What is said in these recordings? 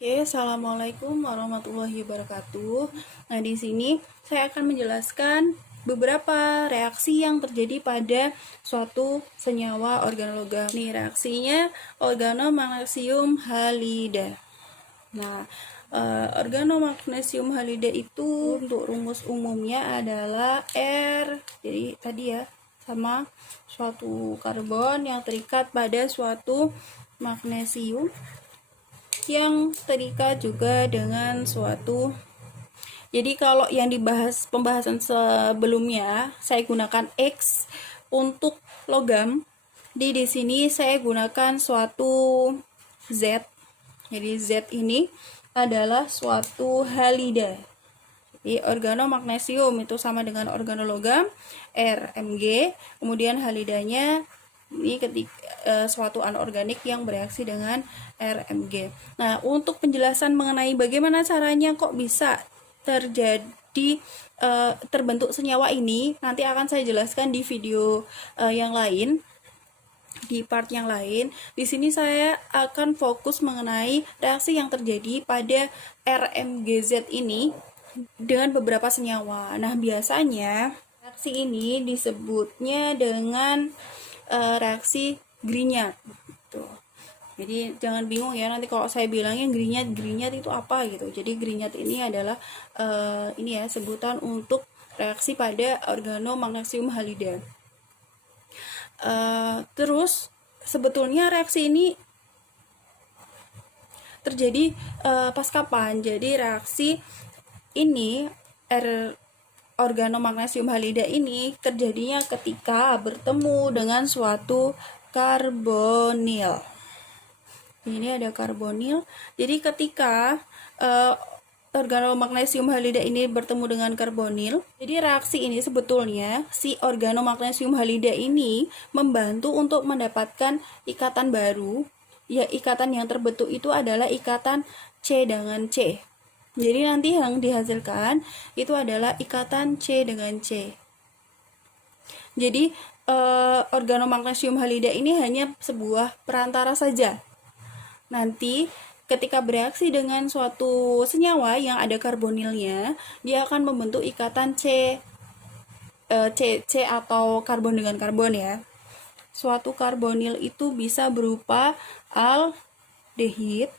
Oke, assalamualaikum warahmatullahi wabarakatuh. Nah, di sini saya akan menjelaskan beberapa reaksi yang terjadi pada suatu senyawa organologam. Nih, reaksinya organomagnesium halida. Nah, organomagnesium halida itu untuk rumus umumnya adalah R. Jadi tadi ya, sama suatu karbon yang terikat pada suatu magnesium yang terikat juga dengan suatu. Jadi kalau yang dibahas pembahasan sebelumnya saya gunakan X untuk logam. Di sini saya gunakan suatu Z. Jadi Z ini adalah suatu halida. Jadi organomagnesium itu sama dengan organologam RMg, kemudian halidanya ini suatu anorganik yang bereaksi dengan RMg. Nah, untuk penjelasan mengenai bagaimana caranya kok bisa terjadi terbentuk senyawa ini, nanti akan saya jelaskan di video yang lain, di part yang lain. Di sini saya akan fokus mengenai reaksi yang terjadi pada RMGZ ini dengan beberapa senyawa. Nah, biasanya reaksi ini disebutnya dengan reaksi Grignard gitu. Jadi jangan bingung ya nanti kalau saya bilangnya Grignard itu apa gitu. Jadi Grignard ini adalah ini ya sebutan untuk reaksi pada organomagnesium halida. Terus sebetulnya reaksi ini terjadi pas kapan? Jadi reaksi ini organomagnesium halida ini terjadinya ketika bertemu dengan suatu karbonil. Ini ada karbonil. Jadi ketika organomagnesium halida ini bertemu dengan karbonil, jadi reaksi ini sebetulnya si organomagnesium halida ini membantu untuk mendapatkan ikatan baru. Ya, ikatan yang terbentuk itu adalah ikatan C dengan C. Jadi nanti yang dihasilkan itu adalah ikatan C dengan C. Jadi organomagnesium halida ini hanya sebuah perantara saja. Nanti ketika bereaksi dengan suatu senyawa yang ada karbonilnya, dia akan membentuk ikatan C atau karbon dengan karbon ya. Suatu karbonil itu bisa berupa aldehid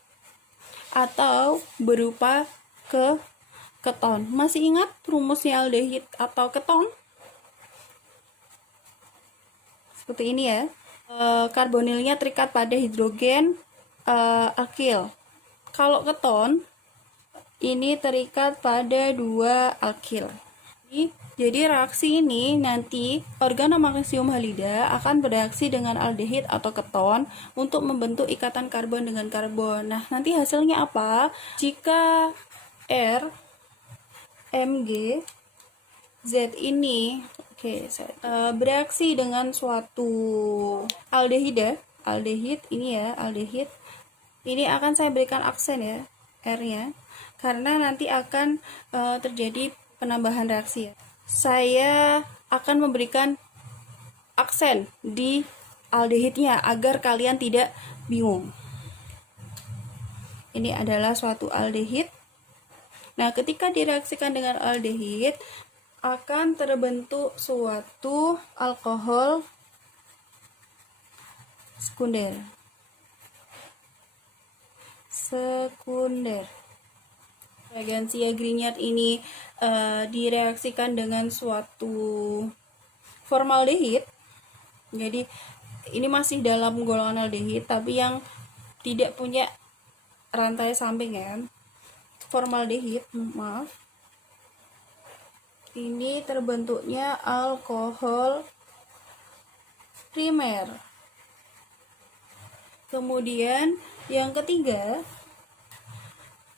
atau berupa keton. Masih ingat rumusnya aldehid atau keton? Seperti ini ya. Karbonilnya terikat pada hidrogen alkil. Kalau keton ini terikat pada 2 alkil. Jadi reaksi ini nanti organomagnesium halida akan bereaksi dengan aldehid atau keton untuk membentuk ikatan karbon dengan karbon. Nah, nanti hasilnya apa? Jika R Mg Z ini bereaksi dengan suatu aldehid ini ya, aldehid. Ini akan saya berikan aksen ya, R-nya, karena nanti akan terjadi penambahan reaksi ya. Saya akan memberikan aksen di aldehidnya agar kalian tidak bingung. Ini adalah suatu aldehid. Nah, ketika direaksikan dengan aldehid akan terbentuk suatu alkohol sekunder. Reagensia Grignard ini direaksikan dengan suatu formaldehid. Jadi ini masih dalam golongan aldehid tapi yang tidak punya rantai samping ya. Formaldehid, maaf. Ini terbentuknya alkohol primer. Kemudian yang ketiga,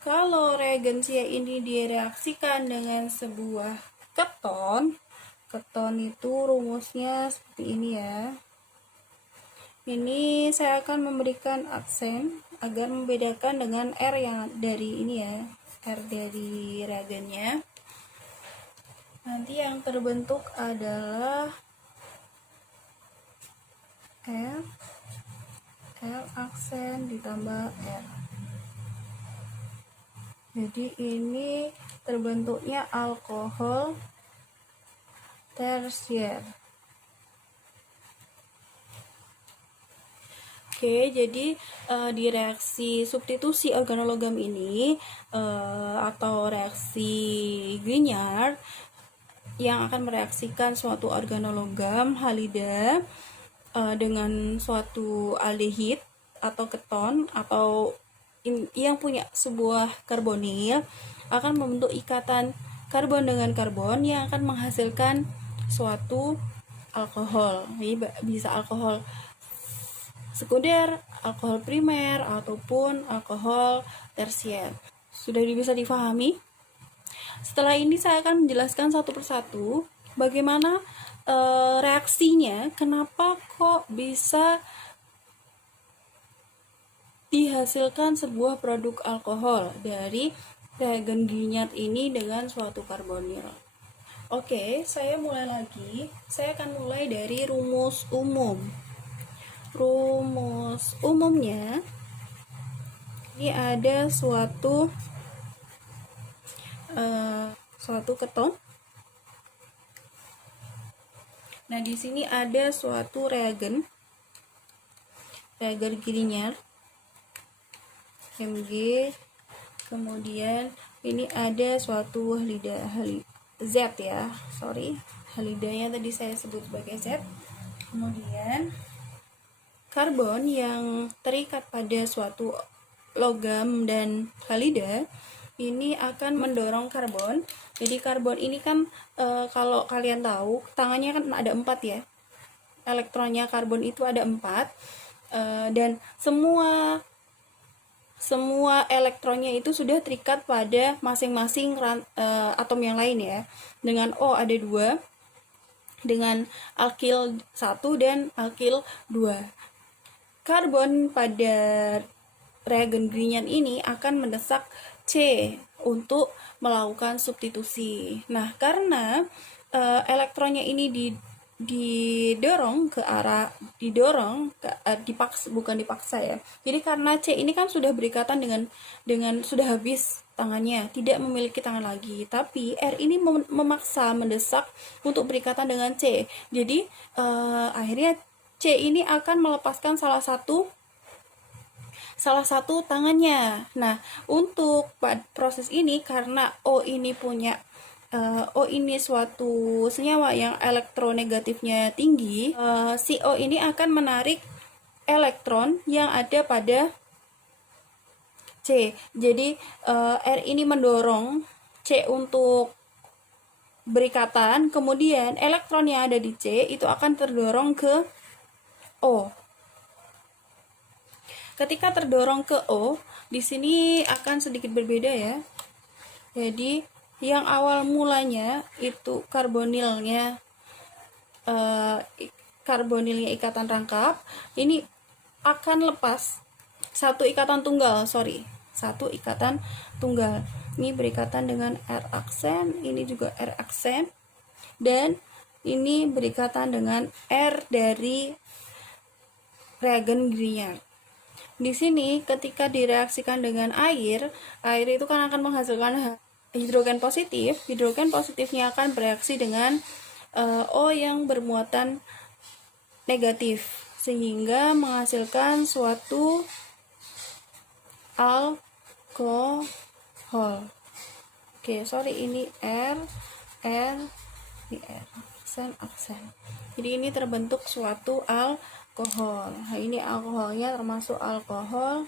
kalau reagensia ini direaksikan dengan sebuah keton itu rumusnya seperti ini ya. Ini saya akan memberikan aksen agar membedakan dengan R yang dari ini ya, R dari reagennya. Nanti yang terbentuk adalah L aksen ditambah R. Jadi ini terbentuknya alkohol tersier. Oke, jadi di reaksi substitusi organologam ini atau reaksi Grignard yang akan mereaksikan suatu organologam halida dengan suatu aldehid atau keton atau yang punya sebuah karbonil akan membentuk ikatan karbon dengan karbon yang akan menghasilkan suatu alkohol. Jadi bisa alkohol sekunder, alkohol primer, ataupun alkohol tersier. Sudah bisa difahami? Setelah ini saya akan menjelaskan satu persatu bagaimana reaksinya, kenapa kok bisa dihasilkan sebuah produk alkohol dari reagen Grignard ini dengan suatu karbonil. Oke, saya mulai lagi. Saya akan mulai dari rumus umum. Rumus umumnya ini ada suatu keton. Nah, di sini ada suatu reagen Grignard Mg, kemudian ini ada suatu Z ya, halidanya tadi saya sebut sebagai Z. Kemudian karbon yang terikat pada suatu logam dan halida ini akan mendorong karbon. Jadi karbon ini kan kalau kalian tahu tangannya kan ada 4 ya, elektronnya karbon itu ada 4 dan semua elektronnya itu sudah terikat pada masing-masing atom yang lain ya. Dengan O ada 2, dengan alkil 1 dan alkil 2. Karbon pada reagen Grignard ini akan mendesak C untuk melakukan substitusi. Nah, karena elektronnya ini didorong ke arah dipaksa ya. Jadi karena C ini kan sudah berikatan dengan sudah habis tangannya, tidak memiliki tangan lagi, tapi R ini memaksa mendesak untuk berikatan dengan C. Jadi akhirnya C ini akan melepaskan salah satu tangannya. Nah, untuk proses ini karena O ini suatu senyawa yang elektronegatifnya tinggi, si O ini akan menarik elektron yang ada pada C. Jadi R ini mendorong C untuk berikatan, kemudian elektron yang ada di C itu akan terdorong ke O. Ketika terdorong ke O, di sini akan sedikit berbeda ya. Jadi yang awal mulanya itu karbonilnya ikatan rangkap, ini akan lepas satu ikatan tunggal. Ini berikatan dengan R aksen, ini juga R aksen, dan ini berikatan dengan R dari reagen Grignard. Di sini ketika direaksikan dengan air itu kan akan menghasilkan hidrogen positif. Hidrogen positifnya akan bereaksi dengan O yang bermuatan negatif sehingga menghasilkan suatu alkohol. Ini R, ini R, aksen. Jadi ini terbentuk suatu alkohol. Nah, ini alkoholnya termasuk alkohol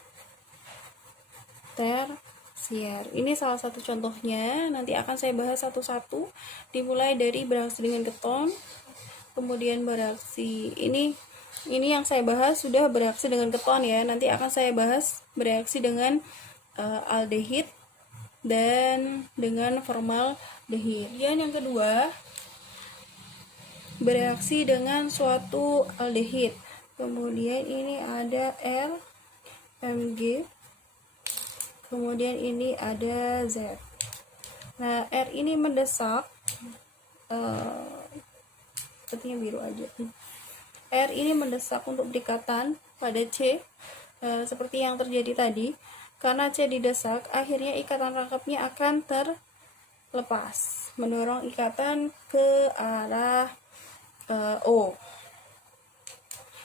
tersier. Ini salah satu contohnya, nanti akan saya bahas satu-satu, dimulai dari bereaksi dengan keton, kemudian bereaksi ini yang saya bahas sudah bereaksi dengan keton ya. Nanti akan saya bahas bereaksi dengan aldehid dan dengan formaldehid. Kemudian yang kedua, bereaksi dengan suatu aldehid. Kemudian ini ada R, Mg, kemudian ini ada Z. Nah, R ini mendesak, sepertinya biru aja. R ini mendesak untuk berikatan pada C, seperti yang terjadi tadi. karena C didesak, akhirnya ikatan rangkapnya akan terlepas, mendorong ikatan ke arah O.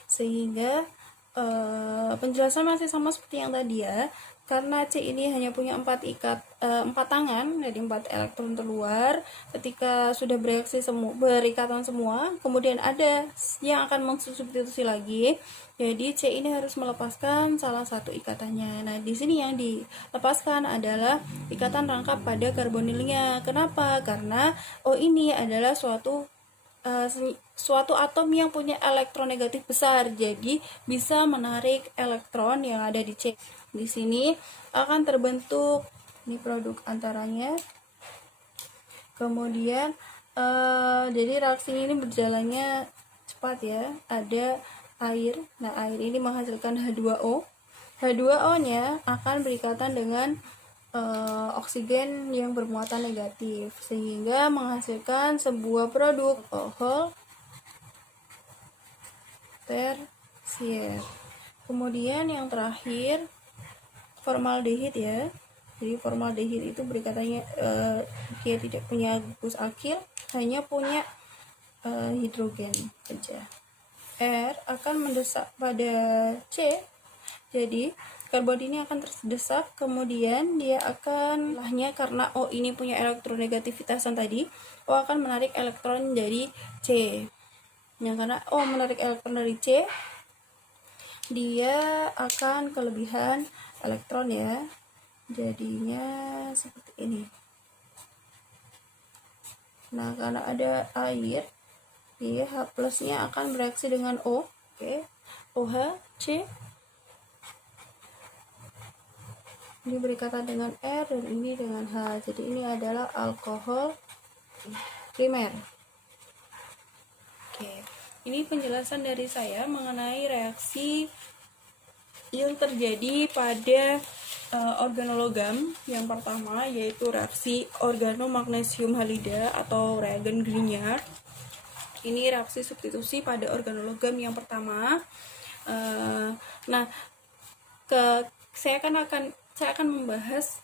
Sehingga penjelasan masih sama seperti yang tadi ya, karena C ini hanya punya 4 tangan, jadi 4 elektron terluar. Ketika sudah berikatan semua, kemudian ada yang akan mensubstitusi lagi, jadi C ini harus melepaskan salah satu ikatannya. Nah, di sini yang dilepaskan adalah ikatan rangkap pada karbonilnya. Kenapa? Karena O ini adalah suatu atom yang punya elektron negatif besar, jadi bisa menarik elektron yang ada di C. Di sini akan terbentuk ini produk antaranya. Kemudian jadi reaksi ini berjalannya cepat ya. Ada air. Nah, air ini menghasilkan H2O. H2O-nya akan berikatan dengan oksigen yang bermuatan negatif, sehingga menghasilkan sebuah produk alkohol tersier. Kemudian yang terakhir formaldehid ya. Jadi formaldehid itu berikatannya dia tidak punya gugus alkil, hanya punya hidrogen saja. R akan mendesak pada C, jadi karbon ini akan terdesak, kemudian dia akan karena O ini punya elektronegativitasan tadi, O akan menarik elektron dari C. Yang karena O menarik elektron dari C, dia akan kelebihan elektron ya. Jadinya seperti ini. Nah, karena ada air, dia H plusnya akan bereaksi dengan O. Oke. OH, C. Ini berikatan dengan R dan ini dengan H. Jadi ini adalah alkohol primer. Oke. Ini penjelasan dari saya mengenai reaksi yang terjadi pada organologam. Yang pertama yaitu reaksi organomagnesium halida atau reagen Grignard. Ini reaksi substitusi pada organologam yang pertama. Saya akan membahas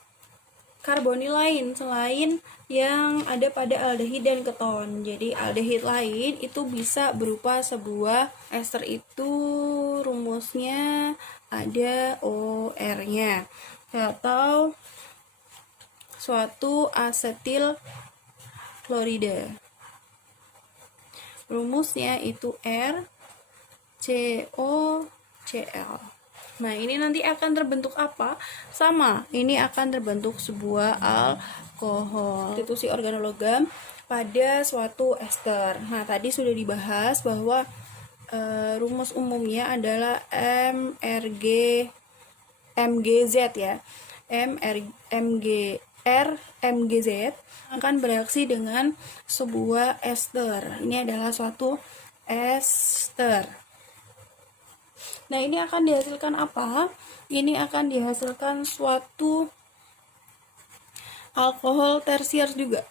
karbonil lain selain yang ada pada aldehid dan keton. Jadi aldehid lain itu bisa berupa sebuah ester, itu rumusnya ada OR-nya, atau suatu asetil klorida. Rumusnya itu RCOCl. Nah, ini nanti akan terbentuk apa? Sama, ini akan terbentuk sebuah alkohol. Substitusi organologam pada suatu ester. Nah, tadi sudah dibahas bahwa rumus umumnya adalah MgZ ya. MgZ akan bereaksi dengan sebuah ester. Ini adalah suatu ester. Nah, ini akan dihasilkan apa? Ini akan dihasilkan suatu alkohol tersier juga.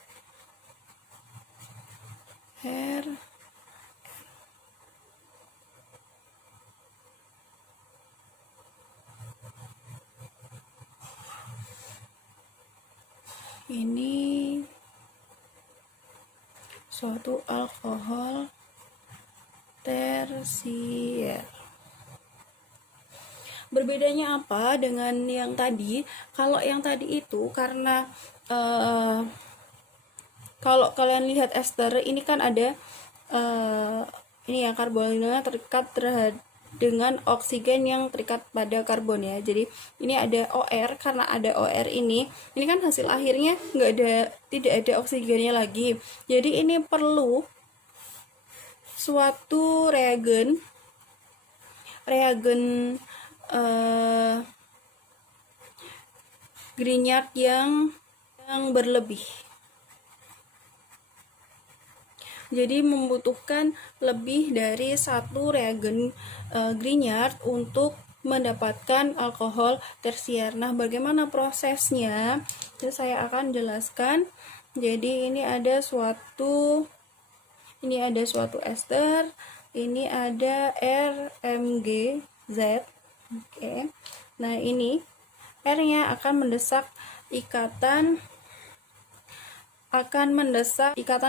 Ini suatu alkohol tersier. Berbedanya apa dengan yang tadi? Kalau yang tadi itu karena kalau kalian lihat ester ini kan ada ini ya, karbonilnya terikat dengan oksigen yang terikat pada karbon ya. Jadi ini ada OR, karena ada OR ini kan hasil akhirnya tidak ada oksigennya lagi. Jadi ini perlu suatu reagen Grignard yang berlebih. Jadi membutuhkan lebih dari satu reagen Grignard untuk mendapatkan alkohol tersier. Nah, bagaimana prosesnya? Itu saya akan jelaskan. Jadi ini ada suatu ester, ini ada RMGZ. Oke. Nah, ini R-nya akan mendesak ikatan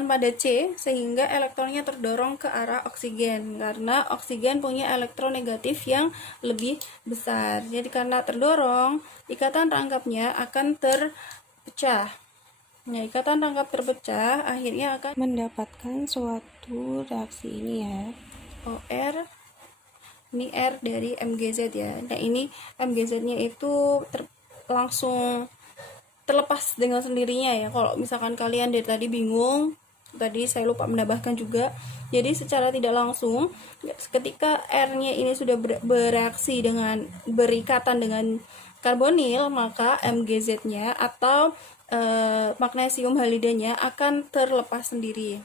pada C sehingga elektronnya terdorong ke arah oksigen karena oksigen punya elektron negatif yang lebih besar. Jadi karena terdorong, ikatan rangkapnya akan terpecah. Nah, ikatan rangkap terpecah akhirnya akan mendapatkan suatu reaksi ini ya. OR, ini R dari MgZ ya. Nah, ini MgZ-nya itu langsung terlepas dengan sendirinya ya. Kalau misalkan kalian dari tadi bingung, tadi saya lupa menambahkan juga. Jadi secara tidak langsung ketika R-nya ini sudah bereaksi dengan berikatan dengan karbonil, maka MgZ-nya atau magnesium halidanya akan terlepas sendiri.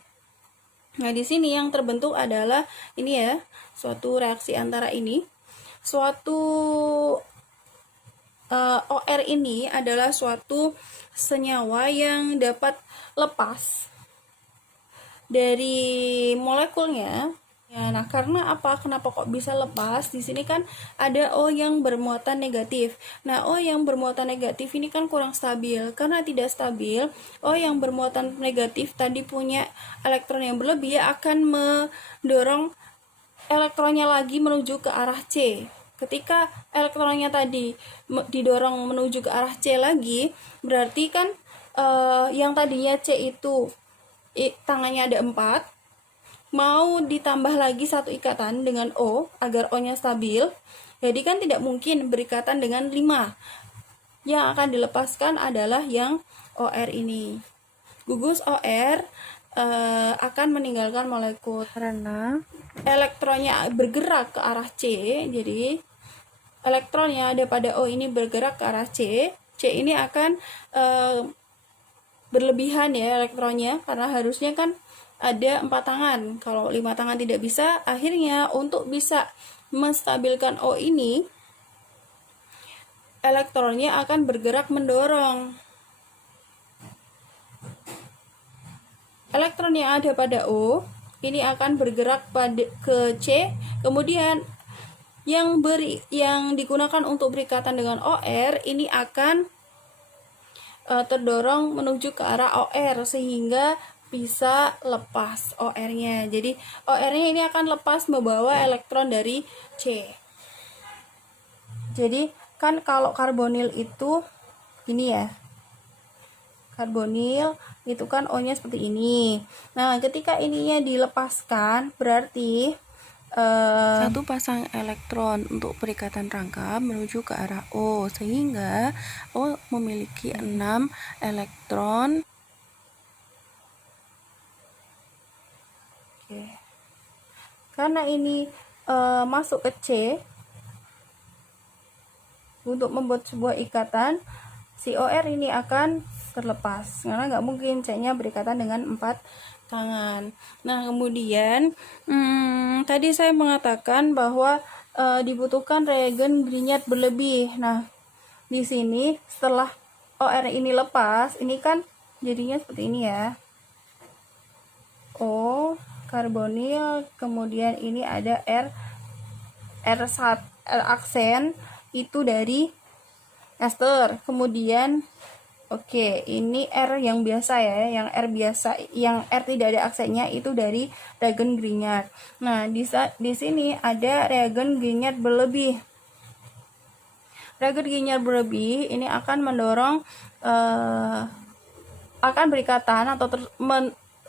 Nah, di sini yang terbentuk adalah ini ya, suatu reaksi antara ini. Suatu OR ini adalah suatu senyawa yang dapat lepas dari molekulnya. Ya, nah, karena apa? Kenapa kok bisa lepas? Di sini kan ada O yang bermuatan negatif. Nah, O yang bermuatan negatif ini kan kurang stabil. Karena tidak stabil, O yang bermuatan negatif tadi punya elektron yang berlebih akan mendorong elektronnya lagi menuju ke arah C. Ketika elektronnya tadi didorong menuju ke arah C lagi, berarti kan yang tadinya C itu tangannya ada 4, mau ditambah lagi satu ikatan dengan O agar O-nya stabil, jadi kan tidak mungkin berikatan dengan 5. Yang akan dilepaskan adalah yang OR ini. Gugus OR akan meninggalkan molekul karena elektronnya bergerak ke arah C. Jadi elektronnya ada pada O ini bergerak ke arah C. C ini akan berlebihan ya elektronnya, karena harusnya kan ada 4 tangan. Kalau 5 tangan tidak bisa, akhirnya untuk bisa menstabilkan O ini, elektronnya akan bergerak mendorong. Elektron yang ada pada O ini akan bergerak ke C, kemudian yang digunakan untuk berikatan dengan OR ini akan terdorong menuju ke arah OR sehingga bisa lepas OR-nya. Jadi OR-nya ini akan lepas membawa elektron dari C. Jadi kan kalau karbonil itu ini ya, karbonil itu kan O-nya seperti ini. Nah, ketika ininya dilepaskan berarti satu pasang elektron untuk perikatan rangkap menuju ke arah O, sehingga O memiliki 6 elektron. Oke. Karena ini masuk ke C untuk membuat sebuah ikatan, si OR ini akan terlepas karena nggak mungkin C-nya berikatan dengan 4 tangan. Nah, kemudian tadi saya mengatakan bahwa dibutuhkan reagen Grignard berlebih. Nah, di sini setelah OR ini lepas, ini kan jadinya seperti ini ya. O karbonil, kemudian ini ada R1 R aksen itu dari ester. Kemudian oke, ini R yang biasa ya, yang R biasa, yang R tidak ada aksennya itu dari reagen Grignard. Nah, di sini ada reagen Grignard berlebih. Reagen Grignard berlebih ini akan mendorong akan berikatan atau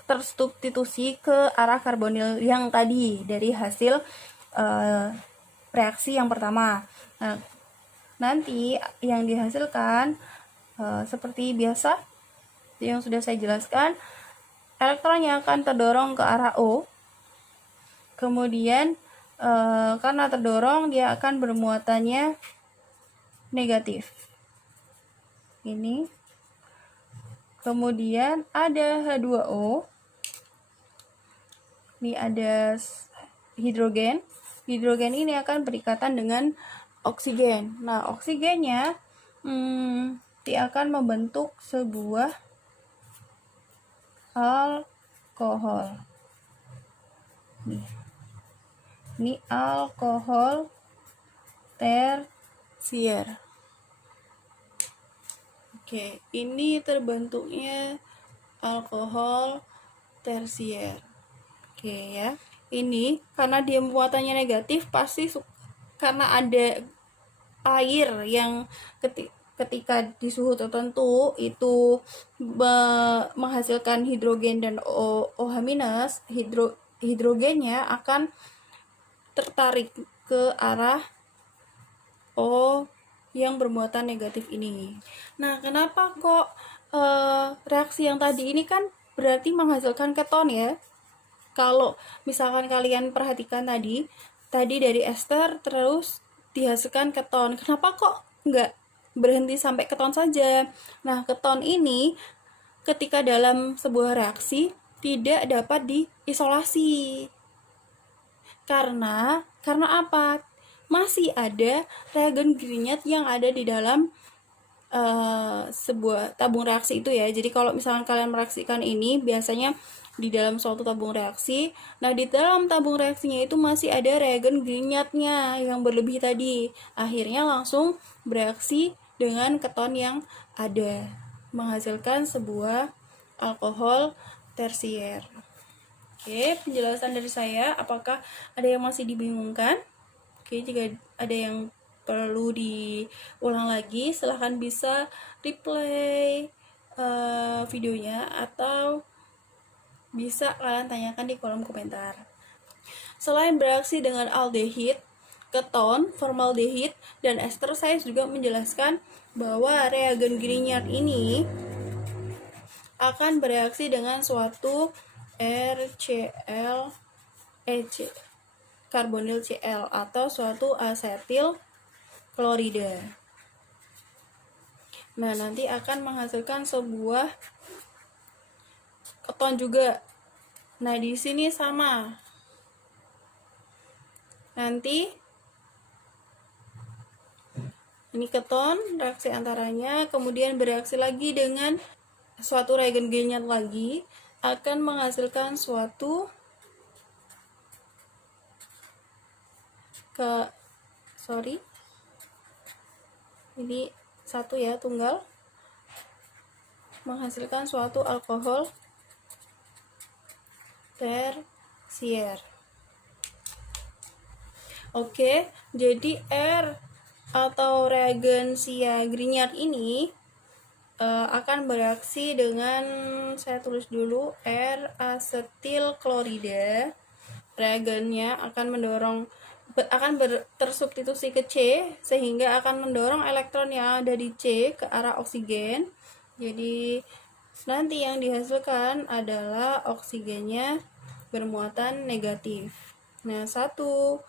tersubstitusi ke arah karbonil yang tadi dari hasil reaksi yang pertama. Nah, nanti yang dihasilkan seperti biasa yang sudah saya jelaskan, elektronnya akan terdorong ke arah O. Kemudian karena terdorong dia akan bermuatannya negatif. Ini. Kemudian ada H2O. Ini ada hidrogen. Hidrogen ini akan berikatan dengan oksigen. Nah, oksigennya dia akan membentuk sebuah alkohol. Ini alkohol tersier. Oke, ini terbentuknya alkohol tersier. Oke ya. Ini karena dia muatannya negatif pasti karena ada air yang ketika di suhu tertentu itu menghasilkan hidrogen dan OH-, hidrogennya akan tertarik ke arah O yang bermuatan negatif ini. Nah, kenapa kok reaksi yang tadi ini kan berarti menghasilkan keton ya? Kalau misalkan kalian perhatikan tadi dari ester terus dihasilkan keton. Kenapa kok nggak berhenti sampai keton saja? Nah, keton ini ketika dalam sebuah reaksi tidak dapat diisolasi. Karena apa? Masih ada reagen Grignard yang ada di dalam sebuah tabung reaksi itu ya. Jadi kalau misalkan kalian mereaksikan ini biasanya di dalam suatu tabung reaksi. Nah, di dalam tabung reaksinya itu masih ada reagen Grignardnya yang berlebih tadi. Akhirnya langsung bereaksi dengan keton yang ada, menghasilkan sebuah alkohol tersier. Oke, penjelasan dari saya. Apakah ada yang masih dibingungkan? Oke, jika ada yang perlu diulang lagi, silahkan bisa replay videonya atau bisa kalian tanyakan di kolom komentar. Selain bereaksi dengan aldehid, keton, formaldehid, dan ester, saya juga menjelaskan bahwa reagen Grignard ini akan bereaksi dengan suatu RCl karbonil Cl atau suatu asetil klorida. Nah, nanti akan menghasilkan sebuah keton juga. Nah, di sini sama. Nanti ini keton, reaksi antaranya, kemudian bereaksi lagi dengan suatu reagen Grignard lagi, akan menghasilkan suatu ini satu ya, tunggal, menghasilkan suatu alkohol tersier. Oke, jadi R atau reagen Grignard ini akan bereaksi dengan, saya tulis dulu, R asetil klorida. Reagennya akan tersubstitusi ke C sehingga akan mendorong elektron yang ada di C ke arah oksigen. Jadi nanti yang dihasilkan adalah oksigennya bermuatan negatif. Nah, satu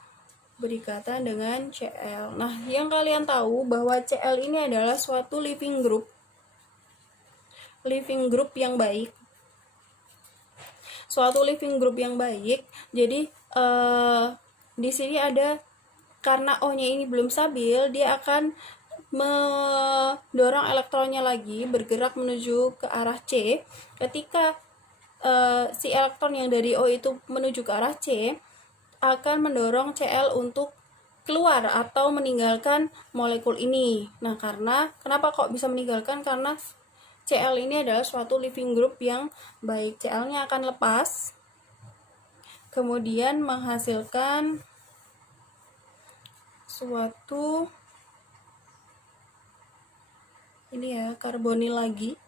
berikatan dengan Cl. Nah, yang kalian tahu bahwa Cl ini adalah suatu living group yang baik. Suatu living group yang baik. Jadi di sini ada, karena O-nya ini belum stabil, dia akan mendorong elektronnya lagi bergerak menuju ke arah C. Ketika si elektron yang dari O itu menuju ke arah C, akan mendorong Cl untuk keluar atau meninggalkan molekul ini. Nah, kenapa kok bisa meninggalkan? Karena Cl ini adalah suatu living group yang baik. Cl-nya akan lepas, kemudian menghasilkan suatu ini ya, karbonil lagi,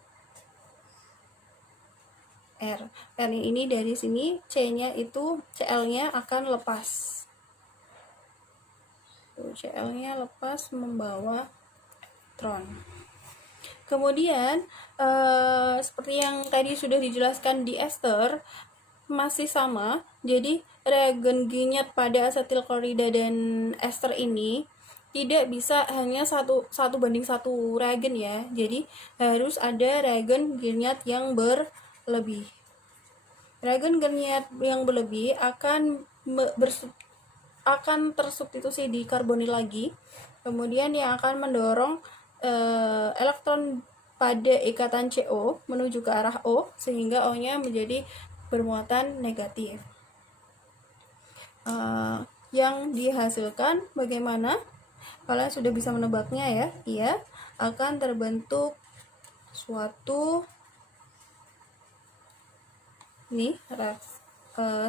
R. Dan ini dari sini C-nya itu, Cl-nya akan lepas. Cl-nya lepas membawa elektron. Kemudian seperti yang tadi sudah dijelaskan di ester, masih sama. Jadi reagen Grignard pada asetil klorida dan ester ini tidak bisa hanya satu banding satu reagen ya. Jadi harus ada reagen Grignard yang berlebih. Reagen Grignard yang berlebih akan tersubstitusi di karbonil lagi. Kemudian yang akan mendorong elektron pada ikatan CO menuju ke arah O sehingga O-nya menjadi bermuatan negatif. Yang dihasilkan bagaimana? Kalian sudah bisa menebaknya ya? Iya, akan terbentuk suatu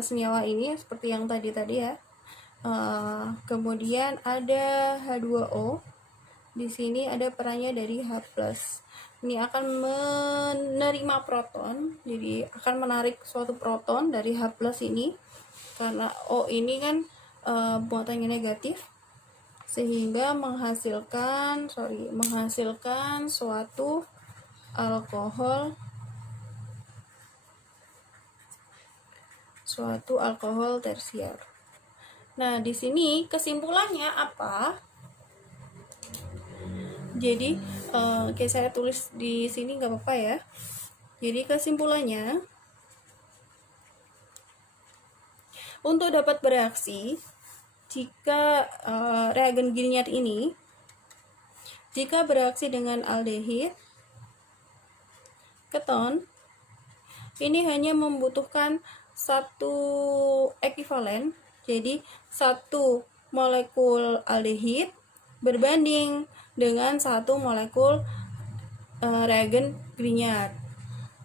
senyawa ini seperti yang tadi ya. Kemudian ada H2O. Di sini ada perannya dari H+. Ini akan menerima proton, jadi akan menarik suatu proton dari H+ ini, karena O ini kan muatannya negatif, sehingga menghasilkan suatu alkohol tersier. Nah, di sini kesimpulannya apa? Jadi, saya tulis di sini nggak apa-apa ya. Jadi kesimpulannya, untuk dapat bereaksi, jika reagen Grignard ini, jika bereaksi dengan aldehid, keton, ini hanya membutuhkan satu ekivalen. Jadi satu molekul aldehid berbanding dengan satu molekul reagen Grignard.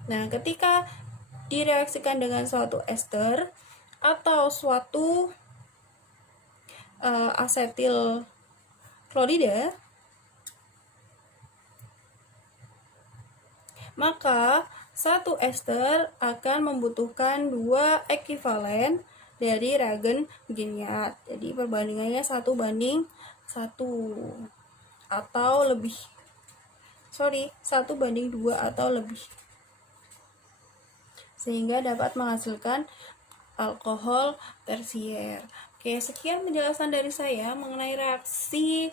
Nah, ketika direaksikan dengan suatu ester atau suatu asetil klorida, maka satu ester akan membutuhkan 2 ekivalen dari reagen Grignard. Jadi perbandingannya 1:1 atau lebih. 1:2 atau lebih. Sehingga dapat menghasilkan alkohol tersier. Oke, sekian penjelasan dari saya mengenai reaksi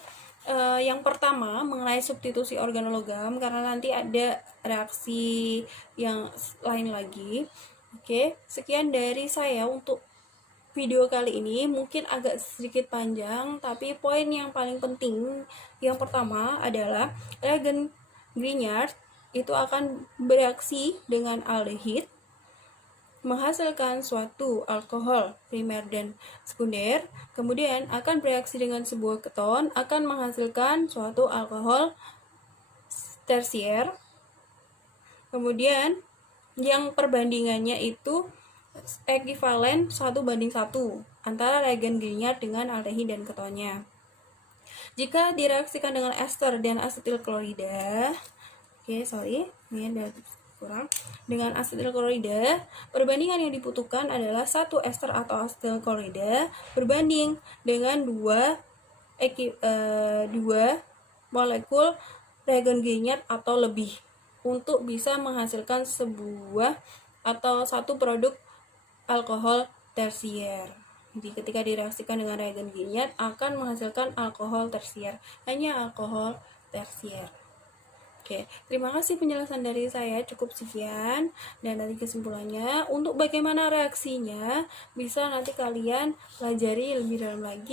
yang pertama, mengenai substitusi organologam, karena nanti ada reaksi yang lain lagi. Oke, sekian dari saya untuk video kali ini. Mungkin agak sedikit panjang, tapi poin yang paling penting yang pertama adalah reagen Grignard itu akan bereaksi dengan aldehid, menghasilkan suatu alkohol primer dan sekunder, kemudian akan bereaksi dengan sebuah keton, akan menghasilkan suatu alkohol tersier. Kemudian yang perbandingannya itu ekivalen 1:1 antara reagen Grignard dengan aldehid dan ketonnya. Jika direaksikan dengan ester dan asetil klorida, ini ada kurang. Dengan asetil klorida, perbandingan yang dibutuhkan adalah satu ester atau asetil klorida berbanding dengan 2 molekul reagen Grignard atau lebih, untuk bisa menghasilkan sebuah atau satu produk alkohol tersier. Jadi ketika direaksikan dengan reagen Grignard akan menghasilkan alkohol tersier, hanya alkohol tersier. Oke, terima kasih penjelasan dari saya, cukup sekian. Dan nanti kesimpulannya, untuk bagaimana reaksinya bisa nanti kalian pelajari lebih dalam lagi.